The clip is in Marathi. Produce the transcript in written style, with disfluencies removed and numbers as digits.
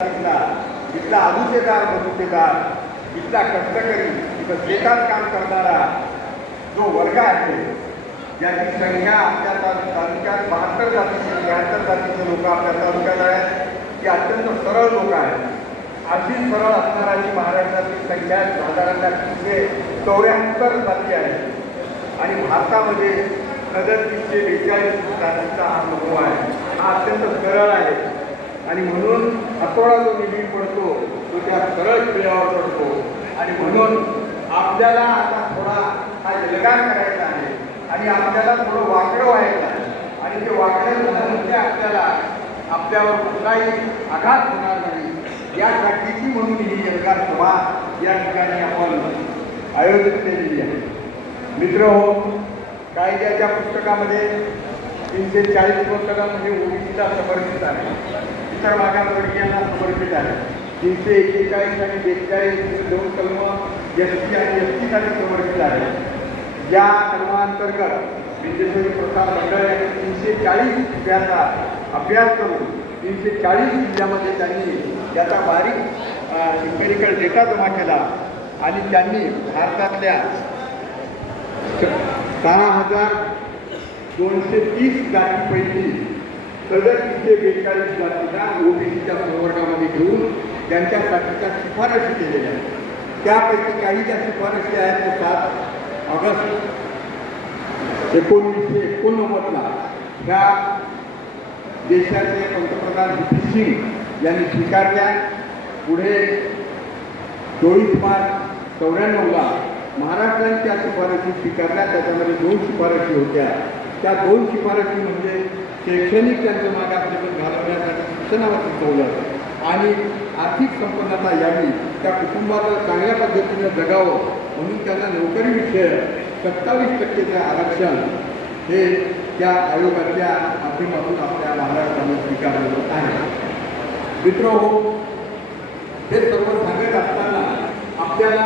इथला आदुतेदार बंधुतेदार इथला कष्टकरी इथं शेतात काम करणारा जो वर्ग आहे ज्याची संख्या आपल्या तालुक्यात 72 जातीचे 73 जातीचे लोक आपल्या तालुक्यात आहेत ती अत्यंत सरळ लोक आहेत। अशी सरळ असणाऱ्याची महाराष्ट्राची संख्या साधारणतः 374 जाती आहे आणि भारतामध्ये सदर 342 जातीचा हा समूह आहे। हा अत्यंत सरळ आहे आणि म्हणून हातोडा जो निधी पडतो तो त्या सरळ खेळावर पडतो आणि म्हणून आपल्याला आता थोडा हा जलगार करायचा आहे आणि आपल्याला थोडं वाकडं व्हायचं आहे आणि ते वाकडं झालं म्हणजे आपल्याला आपल्यावर कुठलाही आघात होणार नाही यासाठीची म्हणून ही जलगार सभा या ठिकाणी आपण आयोजित केलेली आहे। मित्रहो, कायद्याच्या पुस्तकामध्ये 340 पुस्तकामध्ये ओबीसीला समर्पित आहे, इतर मागासवर्गीयांना समर्पित आहे। 341 आणि 42 दोन कलम एसटी आणि एसटीसाठी समर्पित आहे। या कलमांतर्गत विद्यार्थी प्रसार मंडळ यांनी 340 विषयाचा अभ्यास करून 340 जिल्ह्यामध्ये त्यांनी याचा बारीक इम्पेरिकल डेटा जमा केला आणि त्यांनी भारतातल्या 12,230 जातीपैकी सदर 342 जातीला ओबीसीच्या संवर्गामध्ये घेऊन त्यांच्यासाठीच्या शिफारशी केलेल्या आहेत। त्यापैकी काही ज्या शिफारशी आहेत ते 7 ऑगस्ट 1989ला ह्या देशाचे पंतप्रधान व्ही.पी. सिंग यांनी स्वीकारल्या। पुढे 24 मार्च 1994ला महाराष्ट्राने त्या शिफारशी स्वीकारल्या। त्याच्यामध्ये 2 शिफारशी होत्या। त्या 2 शिफारशी म्हणजे शैक्षणिक त्यांचं मागासलेपण घालवण्यासाठी शिक्षणावरती सवलत आणि आर्थिक संपन्नता यावी, त्या कुटुंबाचं चांगल्या पद्धतीनं जगावं म्हणून त्यांना नोकरीविषयक 27% आरक्षण हे त्या आयोगाच्या माध्यमातून आपल्या महाराष्ट्राने स्वीकारलेलं आहे। मित्रहो, हे सर्व सांगत असताना आपल्याला